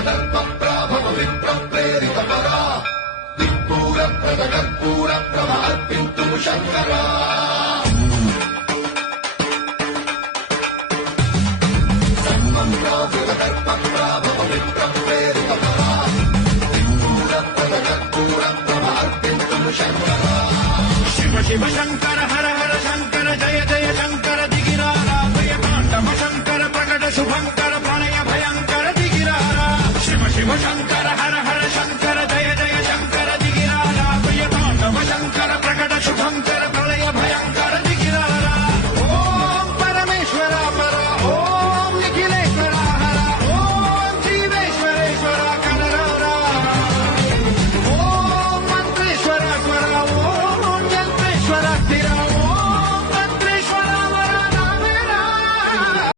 దర్పప్రాభవ విప్రప్రేరిత పరా దిక్పూర ప్రదకర్పూర ప్రభ అర్పింతు శంకరా దర్పప్రాభవ విప్రప్రేరిత పరా దిక్పూర ప్రదకర్పూర ప్రభ అర్పింతు శంకరా శివ శివ శంకర